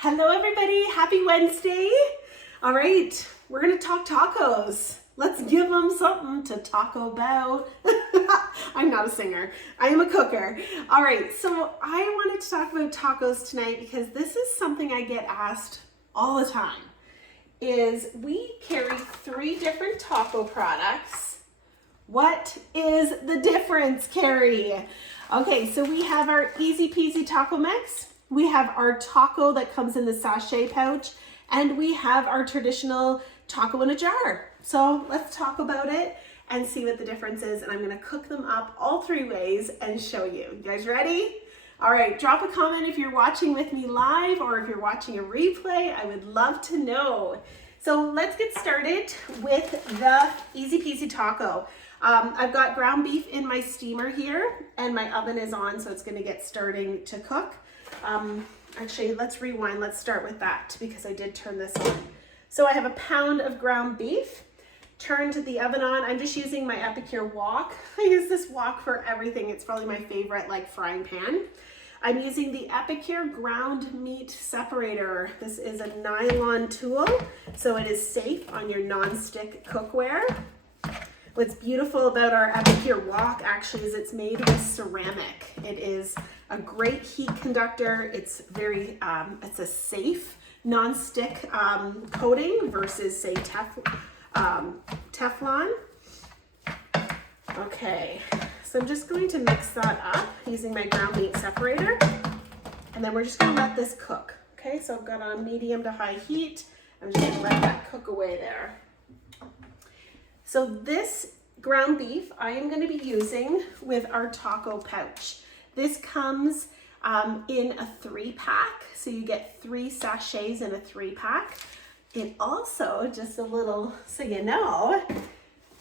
Hello everybody, happy Wednesday. All right, we're gonna talk tacos. Let's give them something to talk about. I'm not a singer, I am a cooker. All right, so I wanted to talk about tacos tonight because this is something I get asked all the time. We carry 3 different taco products. What is the difference, Carrie? Okay, so we have our Easy Peasy Taco Mix. We have our taco that comes in the sachet pouch, and we have our traditional taco in a jar. So let's talk about it and see what the difference is. And I'm gonna cook them up all 3 ways and show you. You guys ready? All right, drop a comment if you're watching with me live or if you're watching a replay. I would love to know. So let's get started with the Easy Peasy Taco. I've got ground beef in my steamer here and my oven is on, so it's gonna get starting to cook. Actually, let's rewind. Let's start with that because I did turn this on. So I have a pound of ground beef, turned the oven on. I'm just using my Epicure wok. I use this wok for everything. It's probably my favorite frying pan. I'm using the Epicure ground meat separator. This is a nylon tool, so it is safe on your non-stick cookware. What's beautiful about our Epicure wok actually is it's made with ceramic. It is a great heat conductor. It's very, it's a safe non-stick coating versus say Teflon. Okay, so I'm just going to mix that up using my ground meat separator. And then we're just gonna let this cook. Okay, so I've got on medium to high heat. I'm just gonna let that cook away there. So this ground beef I am going to be using with our taco pouch. This comes in a 3-pack, so you get 3 sachets in a 3-pack. It also, just a little so you know,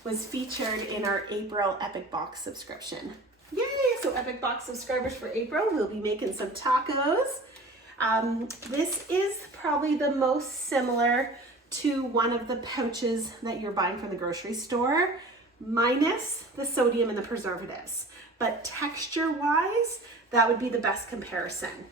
was featured in our April Epic Box subscription. Yay! So Epic Box subscribers for April, we'll be making some tacos. This is probably the most similar to one of the pouches that you're buying from the grocery store, minus the sodium and the preservatives. But texture-wise, that would be the best comparison.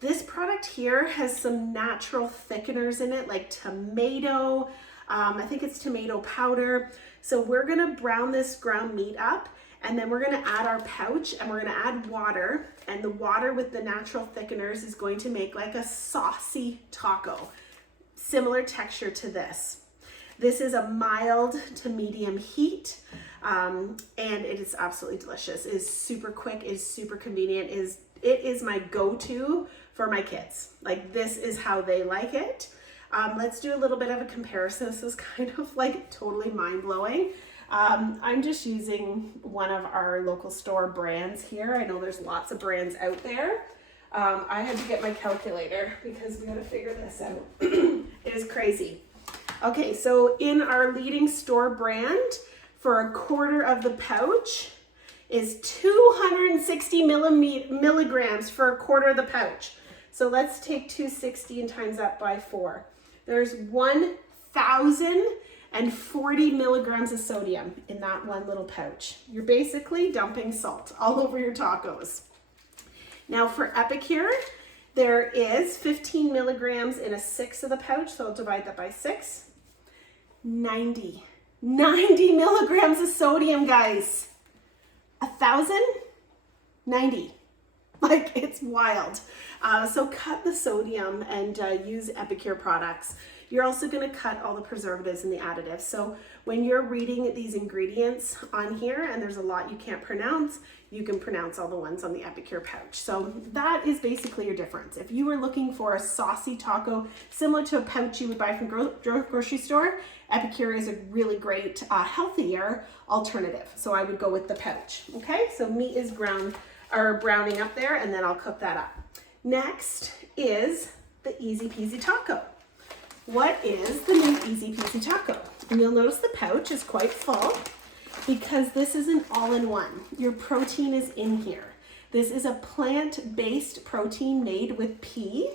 This product here has some natural thickeners in it, like tomato, I think it's tomato powder. So we're gonna brown this ground meat up, and then we're gonna add our pouch, and we're gonna add water, and the water with the natural thickeners is going to make like a saucy taco. Similar texture to this. This is a mild to medium heat, and it is absolutely delicious. It is super quick, it is super convenient. It is my go-to for my kids. Like, this is how they like it. Let's do a little bit of a comparison. This is kind of totally mind-blowing. I'm just using one of our local store brands here. I know there's lots of brands out there. I had to get my calculator because we got to figure this out. It is crazy. Okay, so in our leading store brand, for a quarter of the pouch is 260 milligrams for a quarter of the pouch. So let's take 260 and times that by 4. There's 1,040 milligrams of sodium in that one little pouch. You're basically dumping salt all over your tacos. Now for Epicure, there is 15 milligrams in a 1/6 of the pouch, so I'll divide that by 6. 90 milligrams of sodium, guys. 1,090. It's wild. So cut the sodium and use Epicure products. You're also going to cut all the preservatives and the additives. So when you're reading these ingredients on here, and there's a lot you can't pronounce, you can pronounce all the ones on the Epicure pouch. So that is basically your difference. If you were looking for a saucy taco similar to a pouch you would buy from grocery store, Epicure is a really great, healthier alternative. So I would go with the pouch. Okay, so meat is browning up there, and then I'll cook that up. Next is the Easy Peasy Taco. What is the new Easy Peasy Taco? And you'll notice the pouch is quite full because this is an all-in-one. Your protein is in here. This is a plant-based protein made with pea.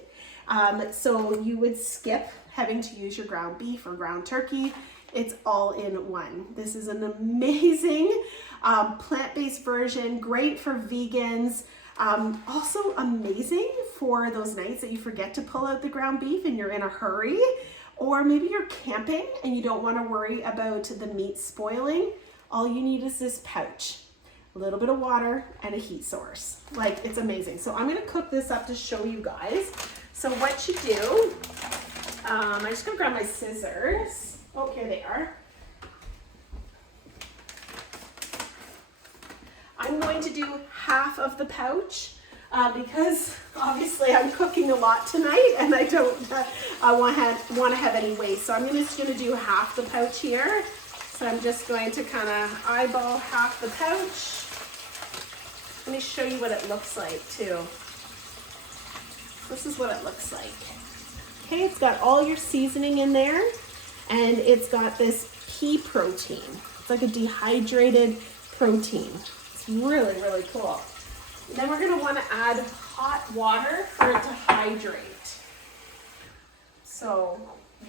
So you would skip having to use your ground beef or ground turkey. It's all in one. This is an amazing plant-based version, great for vegans. Also amazing for those nights that you forget to pull out the ground beef and you're in a hurry, or maybe you're camping and you don't want to worry about the meat spoiling. All you need is this pouch, a little bit of water and a heat source. Like, it's amazing. So I'm going to cook this up to show you guys. So what you do, I'm just going to grab my scissors. Oh, here they are. I'm going to do half of the pouch because obviously I'm cooking a lot tonight and I don't want to have any waste. So I'm just going to do half the pouch here. So I'm just going to kind of eyeball half the pouch. Let me show you what it looks like too. This is what it looks like. Okay, it's got all your seasoning in there and it's got this pea protein. It's like a dehydrated protein. It's really, really cool. And then we're going to want to add hot water for it to hydrate. So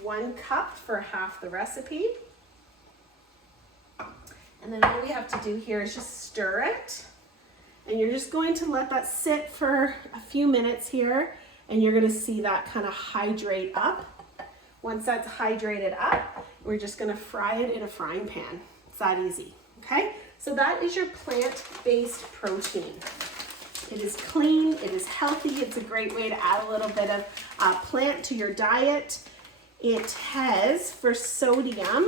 1 cup for half the recipe. And then all we have to do here is just stir it. And you're just going to let that sit for a few minutes here. And you're going to see that kind of hydrate up. Once that's hydrated up, we're just going to fry it in a frying pan. It's that easy. Okay? So that is your plant-based protein. It is clean, it is healthy, it's a great way to add a little bit of plant to your diet. It has, for sodium,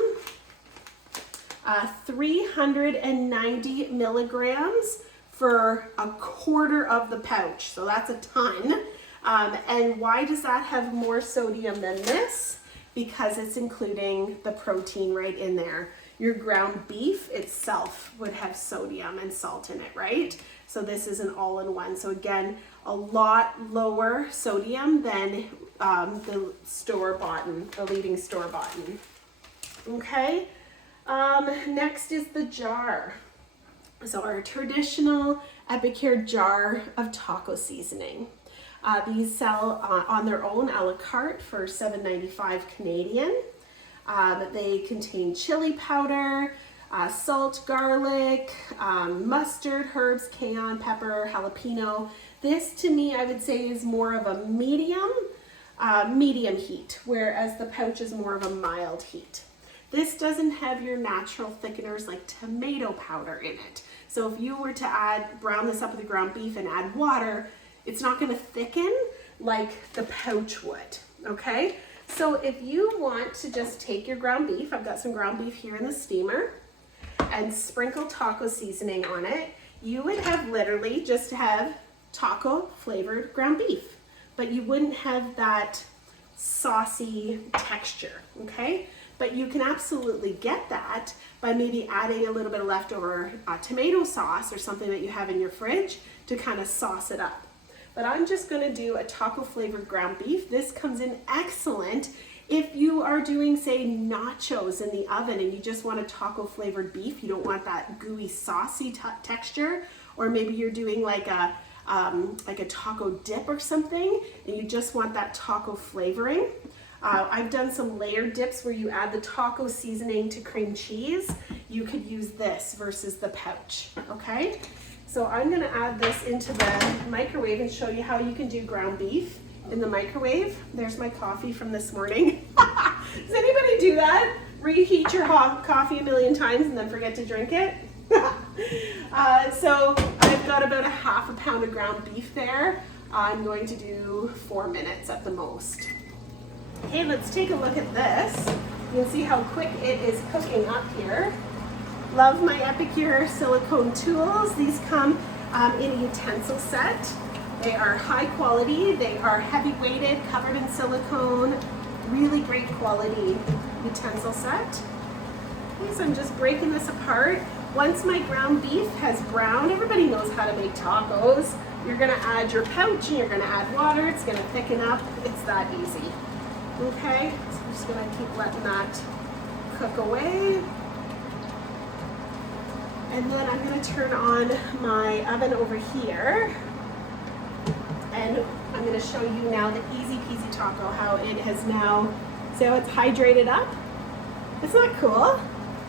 390 milligrams for a quarter of the pouch. So that's a ton. And why does that have more sodium than this? Because it's including the protein right in there. Your ground beef itself would have sodium and salt in it, right? So this is an all-in-one. So again, a lot lower sodium than the store-bought, the leading store-bought. Okay, next is the jar. So our traditional Epicure jar of taco seasoning. These sell on their own a la carte for $7.95 Canadian. They contain chili powder, salt, garlic, mustard, herbs, cayenne pepper, jalapeno. This, to me, I would say is more of a medium heat, whereas the pouch is more of a mild heat. This doesn't have your natural thickeners like tomato powder in it. So if you were to brown this up with the ground beef and add water, it's not going to thicken like the pouch would, okay? So if you want to just take your ground beef, I've got some ground beef here in the steamer, and sprinkle taco seasoning on it, you would have literally just have taco flavored ground beef, but you wouldn't have that saucy texture, okay? But you can absolutely get that by maybe adding a little bit of leftover tomato sauce or something that you have in your fridge to kind of sauce it up. But I'm just going to do a taco flavored ground beef. This comes in excellent if you are doing, say, nachos in the oven and you just want a taco flavored beef. You don't want that gooey, saucy texture, or maybe you're doing like a taco dip or something and you just want that taco flavoring. I've done some layered dips where you add the taco seasoning to cream cheese. You could use this versus the pouch, okay? So I'm going to add this into the microwave and show you how you can do ground beef in the microwave. There's my coffee from this morning. Does anybody do that? Reheat your hot coffee a million times and then forget to drink it? So I've got about a half a pound of ground beef there. I'm going to do 4 minutes at the most. Okay, let's take a look at this. You can see how quick it is cooking up here. Love my Epicure silicone tools. These come in a utensil set. They are high quality. They are heavy weighted, covered in silicone. Really great quality utensil set. Okay, so I'm just breaking this apart. Once my ground beef has browned, everybody knows how to make tacos. You're gonna add your pouch and you're gonna add water. It's gonna thicken up. It's that easy. Okay, so I'm just gonna keep letting that cook away. And then I'm going to turn on my oven over here, and I'm going to show you now the easy peasy taco, how it has now, see how it's hydrated up? Isn't that cool?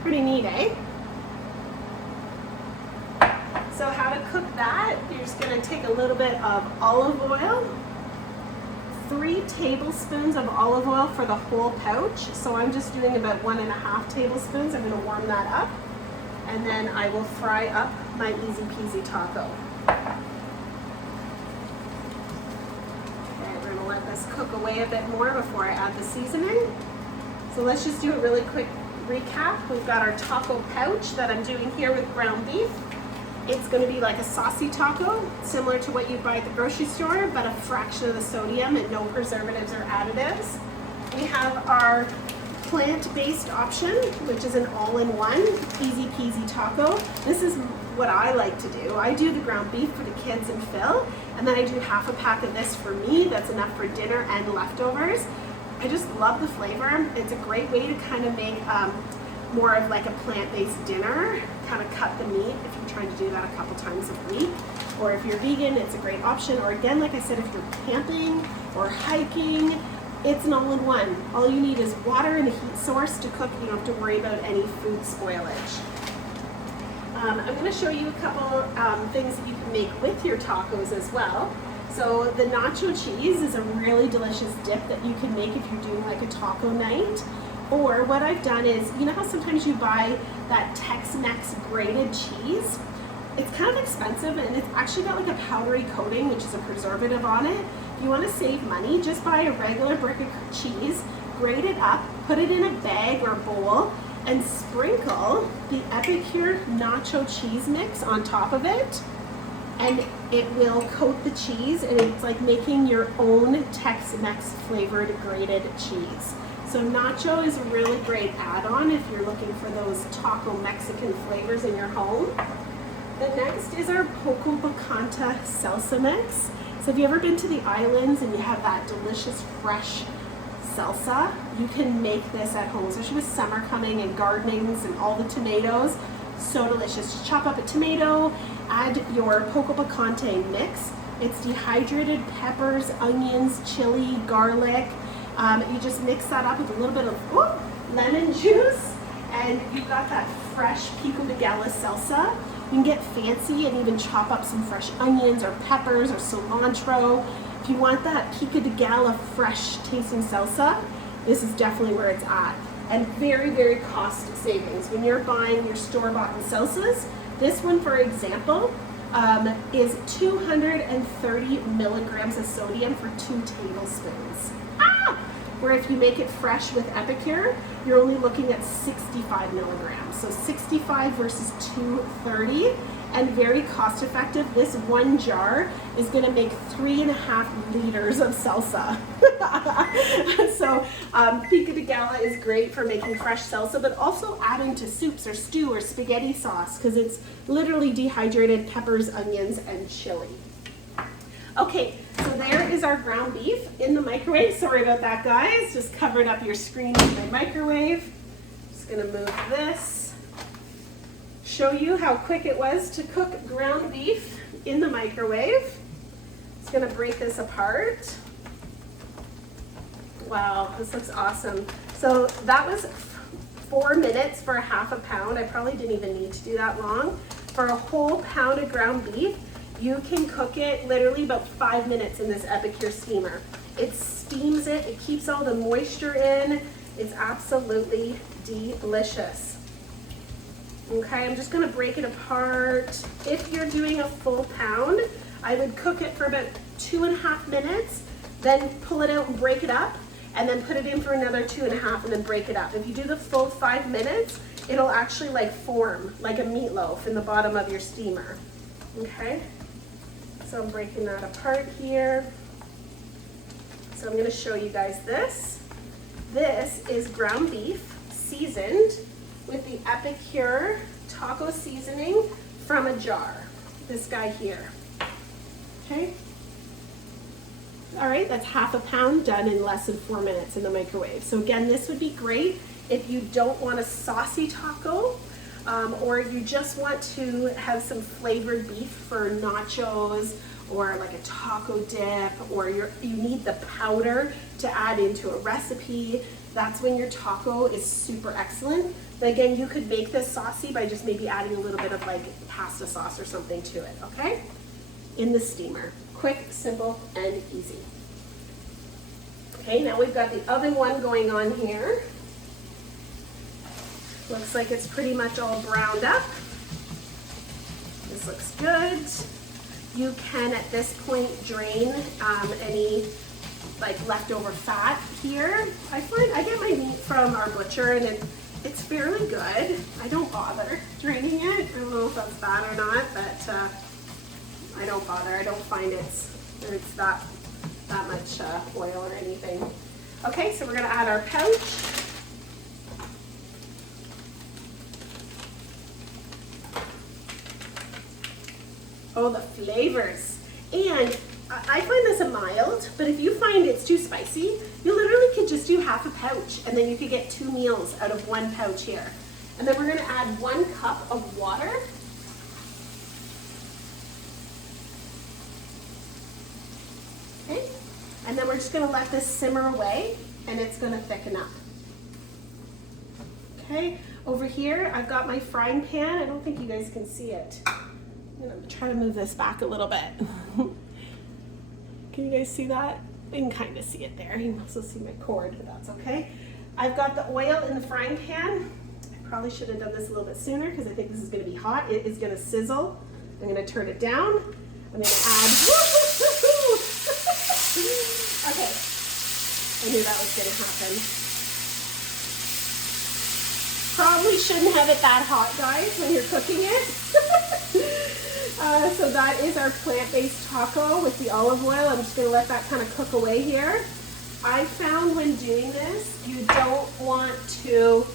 Pretty neat, eh? So how to cook that, you're just gonna take a little bit of olive oil, 3 tablespoons of olive oil for the whole pouch. So I'm just doing about 1.5 tablespoons. I'm gonna warm that up. And then I will fry up my easy peasy taco. Okay, we're gonna let this cook away a bit more before I add the seasoning. So let's just do a really quick recap. We've got our taco pouch that I'm doing here with ground beef. It's going to be like a saucy taco, similar to what you'd buy at the grocery store, but a fraction of the sodium and no preservatives or additives. We have our plant-based option, which is an all-in-one easy peasy taco. This is what I like to do. I do the ground beef for the kids and Phil, and then I do half a pack of this for me. That's enough for dinner and leftovers. I just love the flavor. It's a great way to kind of make more of like a plant-based dinner, kind of cut the meat if you're trying to do that a couple times a week. Or if you're vegan, it's a great option. Or again, like I said, if you're camping or hiking, it's an all-in-one. All you need is water and a heat source to cook. You don't have to worry about any food spoilage. I'm going to show you a couple things that you can make with your tacos as well. So the nacho cheese is a really delicious dip that you can make if you're doing like a taco night. Or what I've done is, you know how sometimes you buy that Tex-Mex grated cheese? It's kind of expensive and it's actually got like a powdery coating, which is a preservative on it. If you want to save money, just buy a regular brick of cheese, grate it up, put it in a bag or bowl, and sprinkle the Epicure nacho cheese mix on top of it. And it will coat the cheese, and it's like making your own Tex-Mex flavored grated cheese. So nacho is a really great add-on if you're looking for those taco Mexican flavors in your home. The next is our Poco Picanta salsa mix. So if you've ever been to the islands and you have that delicious fresh salsa, you can make this at home, especially with summer coming and gardenings and all the tomatoes. So delicious. Just chop up a tomato, add your Poco Picante mix. It's dehydrated peppers, onions, chili, garlic. You just mix that up with a little bit of lemon juice, and you've got that fresh pico de gallo salsa. You can get fancy and even chop up some fresh onions or peppers or cilantro. If you want that pico de gallo fresh tasting salsa, this is definitely where it's at. And very, very cost savings. When you're buying your store-bought salsas, this one, for example, is 230 milligrams of sodium for 2 tablespoons. Where if you make it fresh with Epicure, you're only looking at 65 milligrams. So 65 versus 230, and very cost effective. This one jar is gonna make 3.5 liters of salsa. So pico de gallo is great for making fresh salsa, but also adding to soups or stew or spaghetti sauce, because it's literally dehydrated peppers, onions, and chili. Okay, so there is our ground beef in the microwave. Sorry about that, guys. Just covered up your screen with my microwave. Just gonna move this. Show you how quick it was to cook ground beef in the microwave. Just gonna break this apart. Wow, this looks awesome. So that was 4 minutes for a half a pound. I probably didn't even need to do that long. For a whole pound of ground beef, you can cook it literally about 5 minutes in this Epicure steamer. It steams it, it keeps all the moisture in. It's absolutely delicious. Okay, I'm just gonna break it apart. If you're doing a full pound, I would cook it for about 2.5 minutes, then pull it out and break it up, and then put it in for another 2.5 and then break it up. If you do the full 5 minutes, it'll actually like form like a meatloaf in the bottom of your steamer. Okay? So I'm breaking that apart here. So I'm gonna show you guys this. This is ground beef seasoned with the Epicure taco seasoning from a jar. This guy here, okay? All right, that's half a pound done in less than 4 minutes in the microwave. So again, this would be great if you don't want a saucy taco, or you just want to have some flavored beef for nachos or like a taco dip, or you need the powder to add into a recipe, that's when your taco is super excellent. But again, you could make this saucy by just maybe adding a little bit of like pasta sauce or something to it, okay? In the steamer. Quick, simple, and easy. Okay, now we've got the other one going on here. Looks like it's pretty much all browned up. This looks good. You can, at this point, drain any like leftover fat here. I find I get my meat from our butcher and it's fairly good. I don't bother draining it. I don't know if that's bad or not, but I don't bother. I don't find it's that much oil or anything. Okay, so we're gonna add our pouch. Oh, the flavors. And I find this a mild, but if you find it's too spicy, you literally could just do half a pouch and then you could get 2 meals out of 1 pouch here. And then we're gonna add 1 cup of water. Okay, and then we're just gonna let this simmer away and it's gonna thicken up. Okay, over here I've got my frying pan. I don't think you guys can see it. I'm gonna try to move this back a little bit. Can you guys see that? You can kind of see it there. You can also see my cord, but that's okay. I've got the oil in the frying pan. I probably should have done this a little bit sooner because I think this is gonna be hot. It is gonna sizzle. I'm gonna turn it down. I'm gonna add, okay, I knew that was gonna happen. Probably shouldn't have it that hot, guys, when you're cooking it. So that is our plant-based taco with the olive oil. I'm just gonna let that kind of cook away here. I found when doing this, you don't want to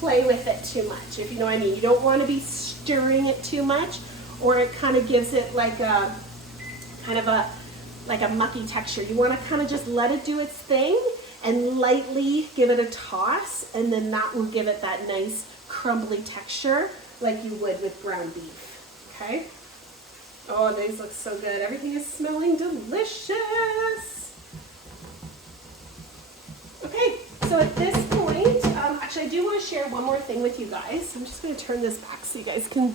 play with it too much, if you know what I mean. You don't want to be stirring it too much, or it kind of gives it like a mucky texture. You want to kind of just let it do its thing and lightly give it a toss, and then that will give it that nice crumbly texture like you would with ground beef. Okay? Oh, these look so good. Everything is smelling delicious. Okay, so at this point, actually I do want to share one more thing with you guys. I'm just going to turn this back so you guys can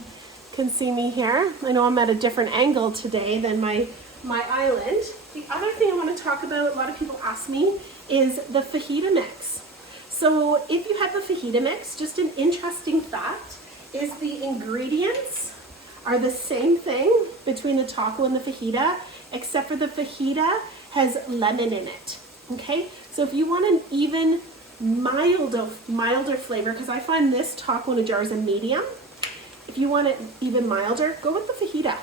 see me here. I know I'm at a different angle today than my island. The other thing I want to talk about, a lot of people ask me, is the fajita mix. So if you have the fajita mix, just an interesting fact is the ingredients are the same thing between the taco and the fajita, except for the fajita has lemon in it. Okay, so if you want an even milder flavor, because I find this taco in a jar is a medium. If you want it even milder, go with the fajita.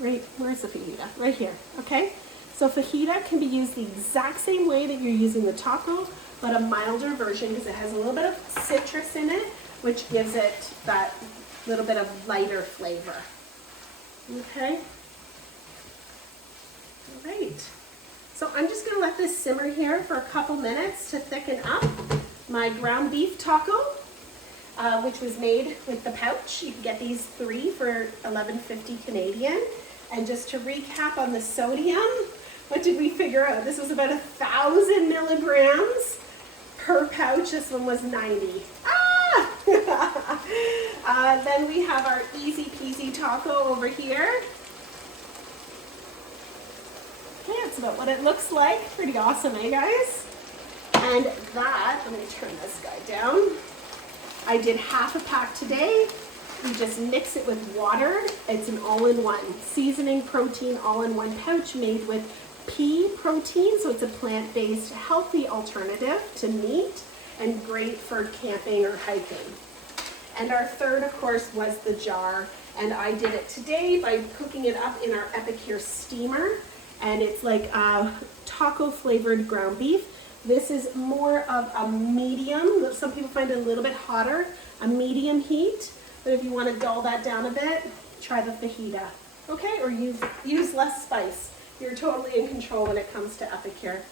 Right, where's the fajita? Right here, okay? So fajita can be used the exact same way that you're using the taco, but a milder version because it has a little bit of citrus in it, which gives it that little bit of lighter flavor. Okay? All right. So I'm just gonna let this simmer here for a couple minutes to thicken up my ground beef taco, which was made with the pouch. You can get these 3 for $11.50 Canadian. And just to recap on the sodium, what did we figure out? This was about 1,000 milligrams per pouch. This one was 90. Then we have our easy peasy taco over here. Okay, that's about what it looks like. Pretty awesome, eh, guys? And that, I'm going to turn this guy down. I did half a pack today. We just mix it with water. It's an all-in-one seasoning protein all-in-one pouch made with pea protein. So it's a plant-based healthy alternative to meat and great for camping or hiking. And our third, of course, was the jar. And I did it today by cooking it up in our Epicure steamer. And it's like taco flavored ground beef. This is more of a medium. Some people find it a little bit hotter, a medium heat. But if you want to dull that down a bit, try the fajita. Okay, or use less spice. You're totally in control when it comes to Epicure.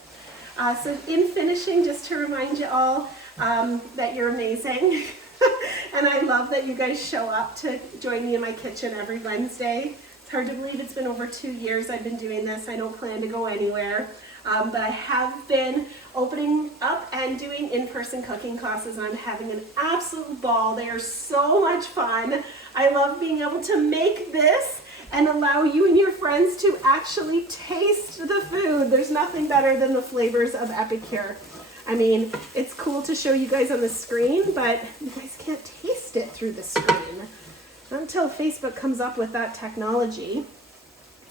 So in finishing, just to remind you all that you're amazing. And I love that you guys show up to join me in my kitchen every Wednesday. It's hard to believe it's been over 2 years I've been doing this. I don't plan to go anywhere. But I have been opening up and doing in-person cooking classes, and I'm having an absolute ball. They are so much fun. I love being able to make this and allow you and your friends to actually taste the food. There's nothing better than the flavors of Epicure. I mean, it's cool to show you guys on the screen, but you guys can't taste it through the screen. Not until Facebook comes up with that technology.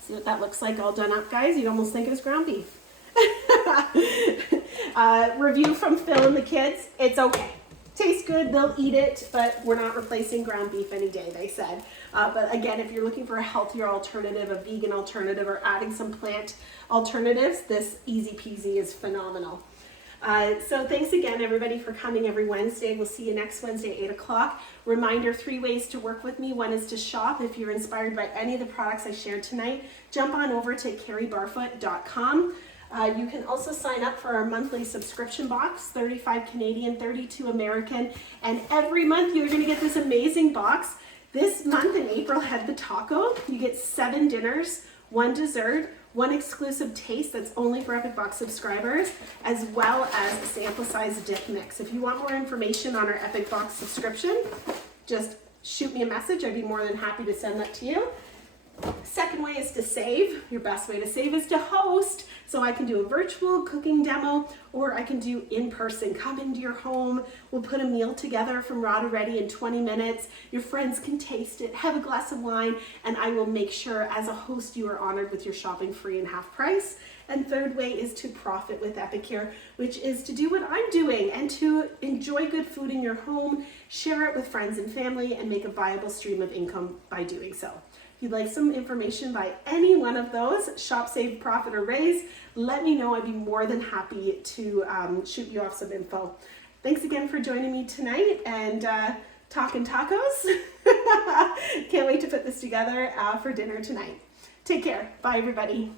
See what that looks like all done up, guys? You'd almost think it was ground beef. Review from Phil and the kids. It's okay. Tastes good, they'll eat it, but we're not replacing ground beef any day, they said. But again, if you're looking for a healthier alternative, a vegan alternative, or adding some plant alternatives, this Easy Peasy is phenomenal. So thanks again, everybody, for coming every Wednesday. We'll see you next Wednesday at 8 o'clock. Reminder, 3 ways to work with me. One is to shop. If you're inspired by any of the products I shared tonight, jump on over to carriebarfoot.com. You can also sign up for our monthly subscription box, 35 Canadian, 32 American, and every month you're going to get this amazing box. This month in April had the taco. You get 7 dinners, 1 dessert, 1 exclusive taste that's only for Epic Box subscribers, as well as a sample size dip mix. If you want more information on our Epic Box subscription, just shoot me a message. I'd be more than happy to send that to you. Second way is to save. Your best way to save is to host. So I can do a virtual cooking demo, or I can do in person. Come into your home. We'll put a meal together from raw to ready in 20 minutes. Your friends can taste it, have a glass of wine, and I will make sure as a host you are honored with your shopping free and half price. And third way is to profit with Epicure, which is to do what I'm doing and to enjoy good food in your home, share it with friends and family, and make a viable stream of income by doing so. If you'd like some information by any one of those, shop, save, profit, or raise, let me know. I'd be more than happy to shoot you off some info. Thanks again for joining me tonight and talking tacos. Can't wait to put this together for dinner tonight. Take care. Bye, everybody.